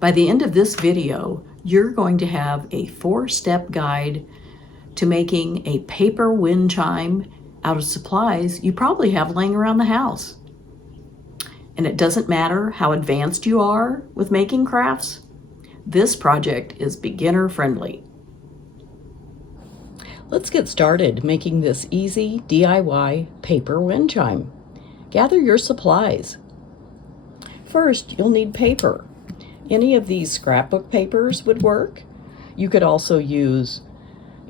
By the end of this video, you're going to have a 4-step guide to making a paper wind chime out of supplies you probably have laying around the house. And it doesn't matter how advanced you are with making crafts, this project is beginner friendly. Let's get started making this easy DIY paper wind chime. Gather your supplies. First, you'll need paper. Any of these scrapbook papers would work. You could also use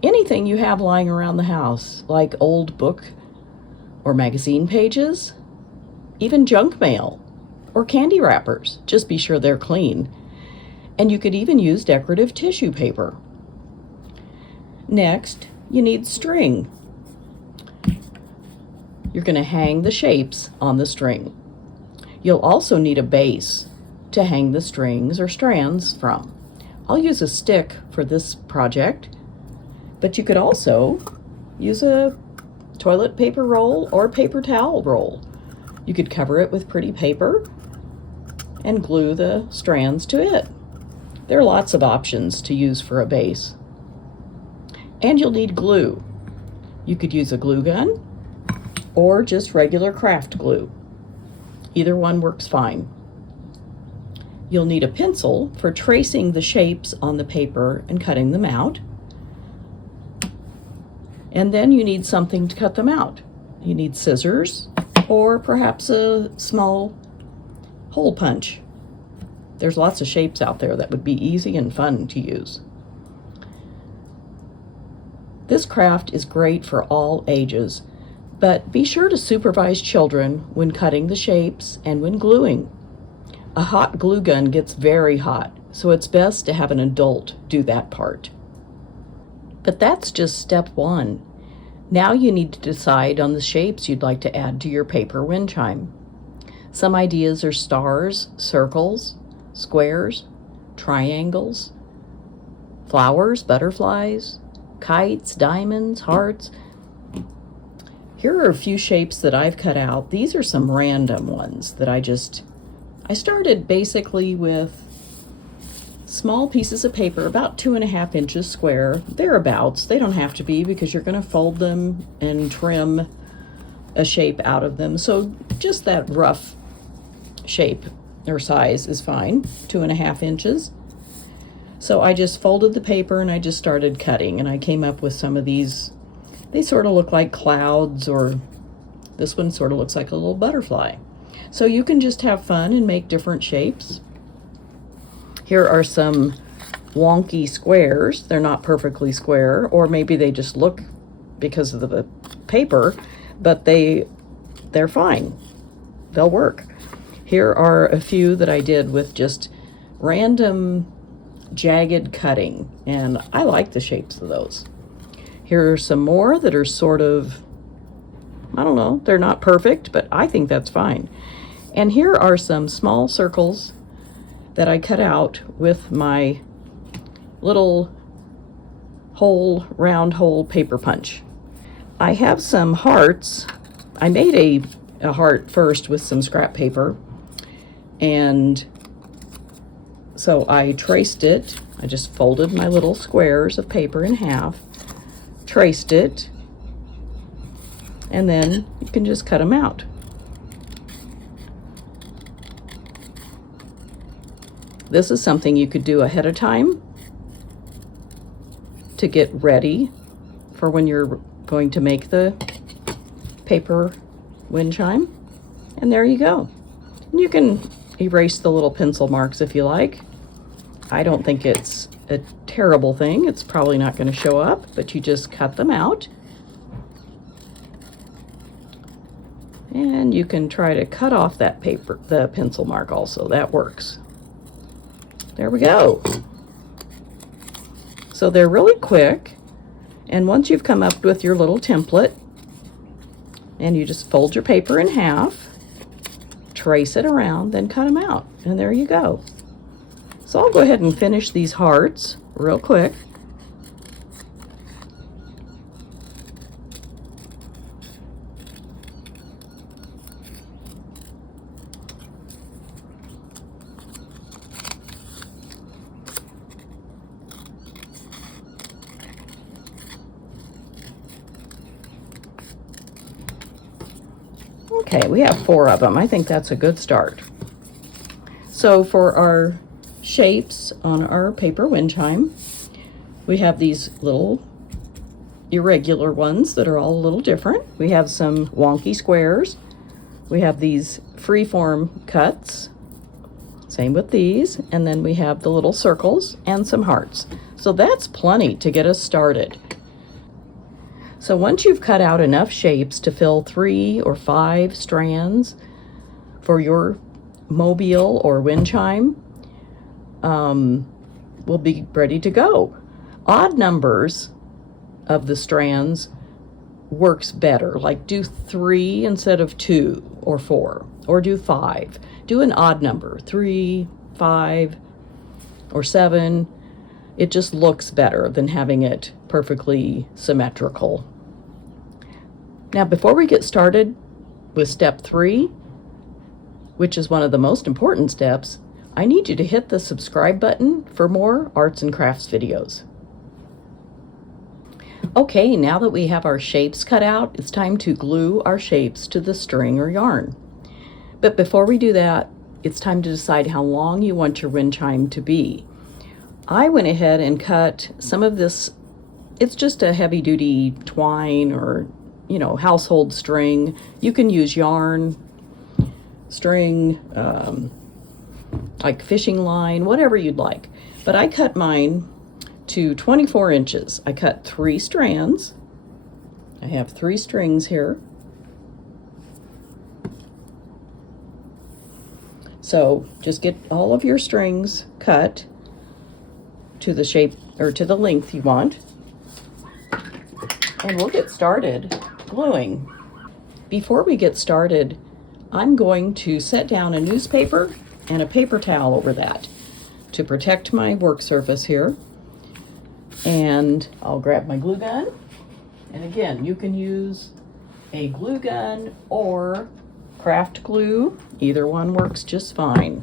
anything you have lying around the house, like old book or magazine pages, even junk mail or candy wrappers. Just be sure they're clean. And you could even use decorative tissue paper. Next, you need string. You're going to hang the shapes on the string. You'll also need a base to hang the strings or strands from. I'll use a stick for this project, but you could also use a toilet paper roll or paper towel roll. You could cover it with pretty paper and glue the strands to it. There are lots of options to use for a base. And you'll need glue. You could use a glue gun or just regular craft glue. Either one works fine. You'll need a pencil for tracing the shapes on the paper and cutting them out. And then you need something to cut them out. You need scissors or perhaps a small hole punch. There's lots of shapes out there that would be easy and fun to use. This craft is great for all ages, but be sure to supervise children when cutting the shapes and when gluing. A hot glue gun gets very hot, so it's best to have an adult do that part. But that's just step one. Now you need to decide on the shapes you'd like to add to your paper wind chime. Some ideas are stars, circles, squares, triangles, flowers, butterflies, kites, diamonds, hearts. Here are a few shapes that I've cut out. These are some random ones that I started basically with small pieces of paper, about 2.5 inches square, thereabouts. They don't have to be because you're going to fold them and trim a shape out of them. So just that rough shape or size is fine, 2.5 inches. So I just folded the paper and I just started cutting, and I came up with some of these. They sort of look like clouds, or this one sort of looks like a little butterfly. So you can just have fun and make different shapes. Here are some wonky squares. They're not perfectly square, or maybe they just look because of the paper, but they're fine. They'll work. Here are a few that I did with just random jagged cutting, and I like the shapes of those. Here are some more that are sort of, I don't know, they're not perfect, but I think that's fine. And here are some small circles that I cut out with my little round hole paper punch. I have some hearts. I made a heart first with some scrap paper, and so I traced it. I just folded my little squares of paper in half, traced it, and then you can just cut them out. This is something you could do ahead of time to get ready for when you're going to make the paper wind chime. And there you go. And you can erase the little pencil marks if you like. I don't think it's a terrible thing. It's probably not going to show up, but you just cut them out. And you can try to cut off that the pencil mark also. That works. There we go. So they're really quick. And once you've come up with your little template, and you just fold your paper in half, trace it around, then cut them out. And there you go. So I'll go ahead and finish these hearts real quick. Okay, we have 4 of them. I think that's a good start. So for our shapes on our paper wind chime, we have these little irregular ones that are all a little different. We have some wonky squares. We have these freeform cuts. Same with these. And then we have the little circles and some hearts. So that's plenty to get us started. So once you've cut out enough shapes to fill 3 or 5 strands for your mobile or wind chime, we'll be ready to go. Odd numbers of the strands works better, like do 3 instead of 2 or 4, or do 5. Do an odd number, 3, 5, or 7. It just looks better than having it perfectly symmetrical. Now, before we get started with step 3, which is one of the most important steps, I need you to hit the subscribe button for more arts and crafts videos. Okay, now that we have our shapes cut out, it's time to glue our shapes to the string or yarn. But before we do that, it's time to decide how long you want your wind chime to be. I went ahead and cut some of this. It's just a heavy-duty twine or, household string. You can use yarn, string, like fishing line, whatever you'd like. But I cut mine to 24 inches. I cut 3 strands. I have 3 strings here. So just get all of your strings cut to the shape or to the length you want. And we'll get started gluing. Before we get started, I'm going to set down a newspaper and a paper towel over that to protect my work surface here. And I'll grab my glue gun. And again, you can use a glue gun or craft glue. Either one works just fine.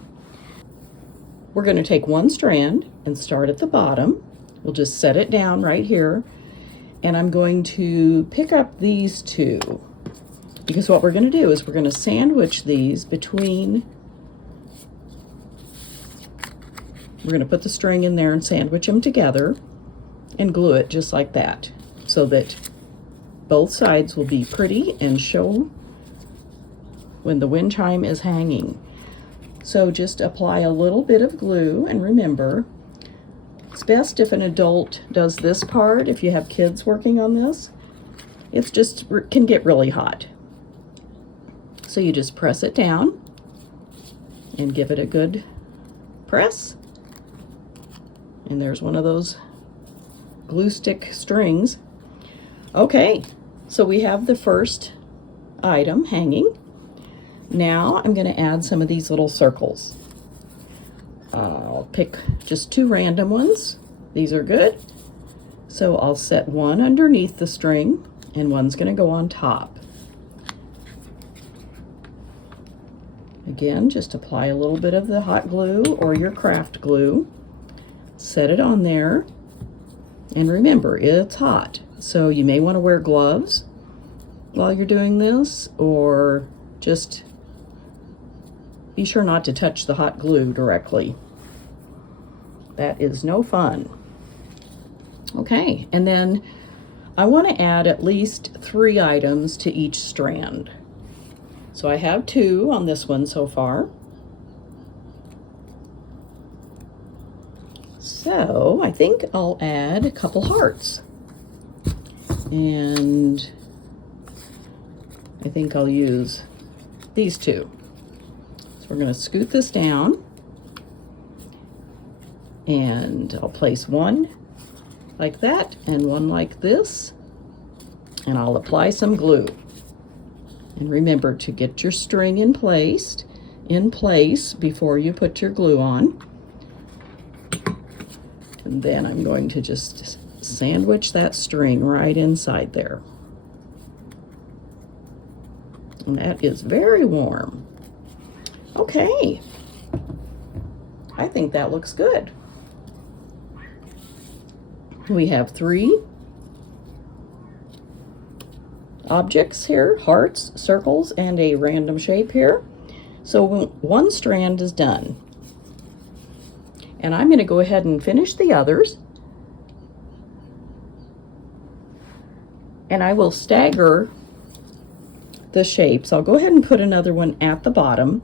We're going to take one strand and start at the bottom. We'll just set it down right here. And I'm going to pick up these 2. Because what we're going to do is we're going to sandwich these between. We're going to put the string in there and sandwich them together and glue it just like that, so that both sides will be pretty and show when the wind chime is hanging. So just apply a little bit of glue, and remember, it's best if an adult does this part. If you have kids working on this, it's just can get really hot. So you just press it down and give it a good press. And there's one of those glue stick strings. Okay, so we have the first item hanging. Now I'm going to add some of these little circles. I'll pick just 2 random ones. These are good. So I'll set one underneath the string and one's going to go on top. Again, just apply a little bit of the hot glue or your craft glue. Set it on there. And remember, it's hot. So you may want to wear gloves while you're doing this, or just be sure not to touch the hot glue directly. That is no fun. Okay, and then I want to add at least 3 items to each strand. So I have 2 on this one so far. So I think I'll add a couple hearts. And I think I'll use these 2. So we're going to scoot this down. And I'll place one like that and one like this. And I'll apply some glue. And remember to get your string in place before you put your glue on. And then I'm going to just sandwich that string right inside there. And that is very warm. Okay. I think that looks good. We have 3 objects here, hearts, circles, and a random shape here. So one strand is done. And I'm going to go ahead and finish the others. And I will stagger the shapes. I'll go ahead and put another one at the bottom,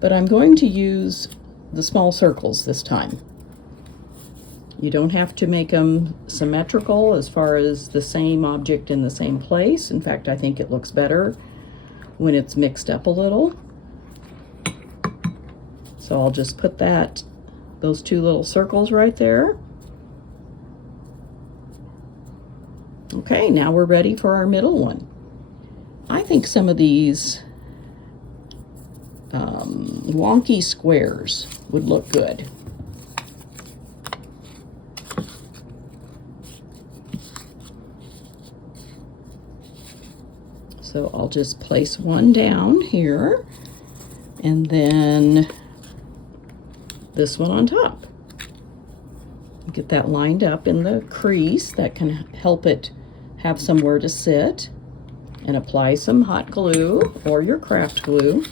but I'm going to use the small circles this time. You don't have to make them symmetrical as far as the same object in the same place. In fact, I think it looks better when it's mixed up a little. So I'll just put those two little circles right there. Okay, now we're ready for our middle one. I think some of these wonky squares would look good. So I'll just place one down here, and then this one on top. Get that lined up in the crease. That can help it have somewhere to sit. And apply some hot glue or your craft glue,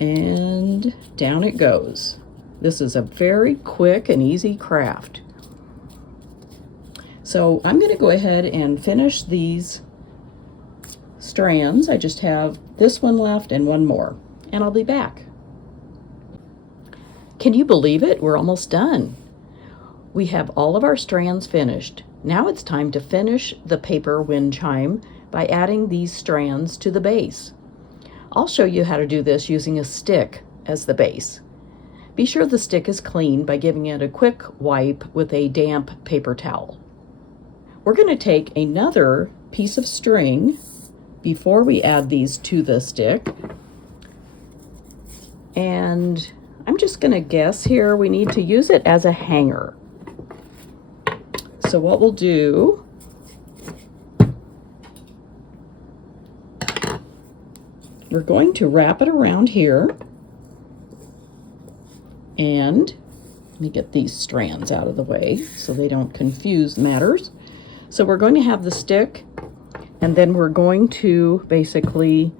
and down it goes. This is a very quick and easy craft. So I'm going to go ahead and finish these strands. I just have this one left and one more, and I'll be back. Can you believe it? We're almost done. We have all of our strands finished. Now it's time to finish the paper wind chime by adding these strands to the base. I'll show you how to do this using a stick as the base. Be sure the stick is clean by giving it a quick wipe with a damp paper towel. We're going to take another piece of string before we add these to the stick, and I'm just going to guess here we need to use it as a hanger. So what we'll do, we're going to wrap it around here, and let me get these strands out of the way so they don't confuse matters. So we're going to have the stick, and then we're going to basically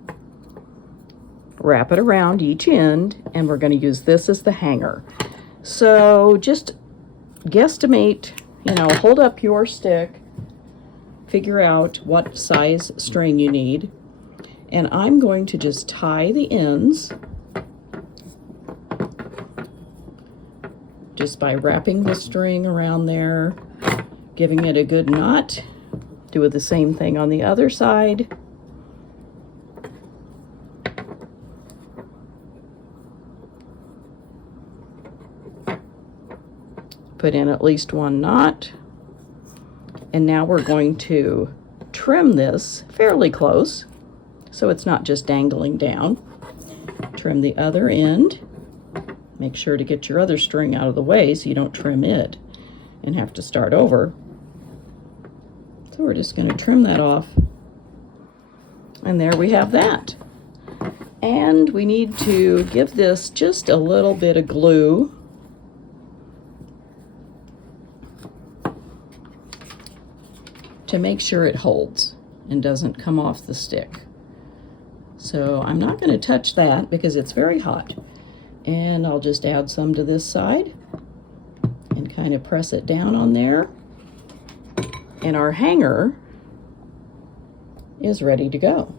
wrap it around each end, and we're going to use this as the hanger. So just guesstimate, hold up your stick, figure out what size string you need, and I'm going to just tie the ends just by wrapping the string around there, giving it a good knot. Do the same thing on the other side. Put in at least one knot. And now we're going to trim this fairly close so it's not just dangling down. Trim the other end. Make sure to get your other string out of the way so you don't trim it and have to start over. So we're just going to trim that off. And there we have that. And we need to give this just a little bit of glue. To make sure it holds and doesn't come off the stick. So I'm not going to touch that because it's very hot. And I'll just add some to this side and kind of press it down on there. And our hanger is ready to go.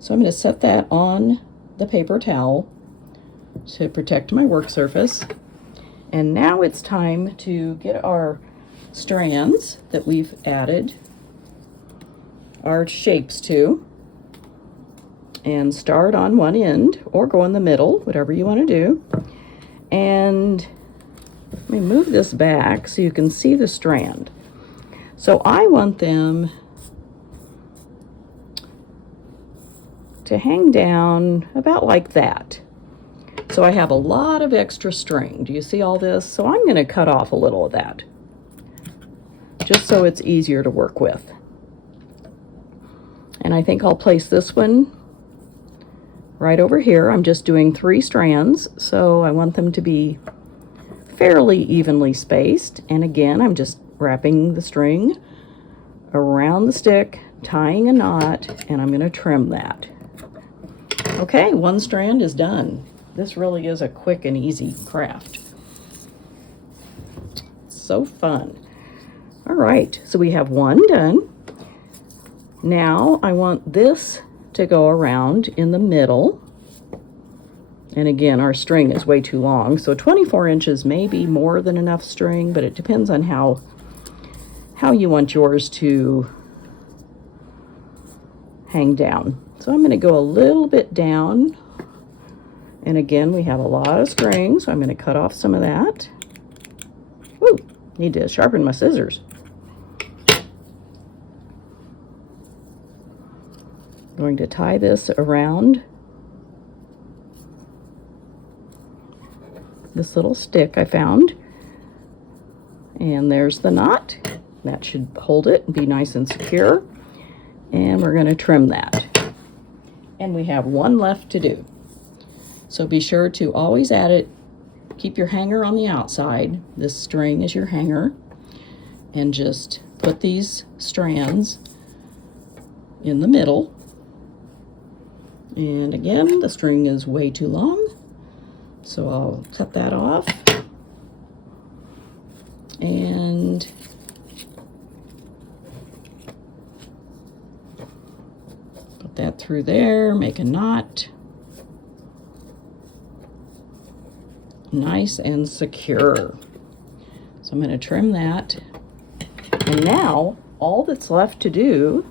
So I'm going to set that on the paper towel to protect my work surface. And now it's time to get our strands that we've added our shapes to, and start on one end or go in the middle, whatever you want to do. And let me move this back so you can see the strand. So I want them to hang down about like that. So I have a lot of extra string. Do you see all this? So I'm going to cut off a little of that, just so it's easier to work with. And I think I'll place this one right over here. I'm just doing 3 strands, so I want them to be fairly evenly spaced. And again, I'm just wrapping the string around the stick, tying a knot, and I'm going to trim that. Okay, one strand is done. This really is a quick and easy craft. So fun. All right, so we have one done. Now I want this to go around in the middle. And again, our string is way too long, so 24 inches may be more than enough string, but it depends on how you want yours to hang down. So I'm going to go a little bit down. And again, we have a lot of string, so I'm going to cut off some of that. Woo, need to sharpen my scissors. I'm going to tie this around this little stick I found. And there's the knot. That should hold it and be nice and secure. And we're going to trim that. And we have one left to do. So be sure to always add it. Keep your hanger on the outside. This string is your hanger. And just put these strands in the middle. And again, the string is way too long. So I'll cut that off. And put that through there, make a knot. Nice and secure. So I'm going to trim that. And now all that's left to do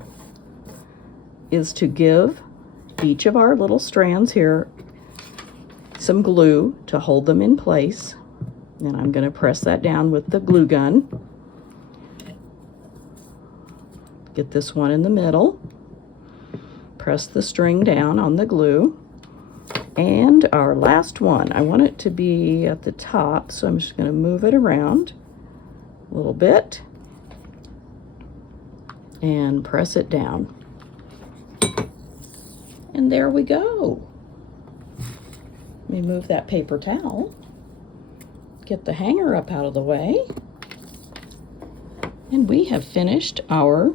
is to give each of our little strands here some glue to hold them in place. And I'm going to press that down with the glue gun. Get this one in the middle. Press the string down on the glue. And our last one, I want it to be at the top, so I'm just going to move it around a little bit and press it down. And there we go. Let me move that paper towel. Get the hanger up out of the way. And we have finished our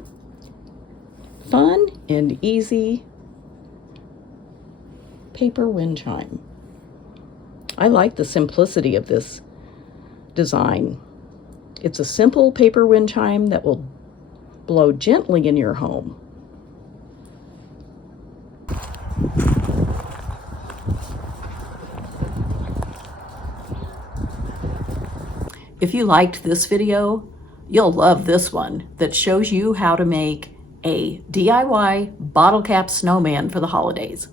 fun and easy paper wind chime. I like the simplicity of this design. It's a simple paper wind chime that will blow gently in your home. If you liked this video, you'll love this one that shows you how to make a DIY bottle cap snowman for the holidays.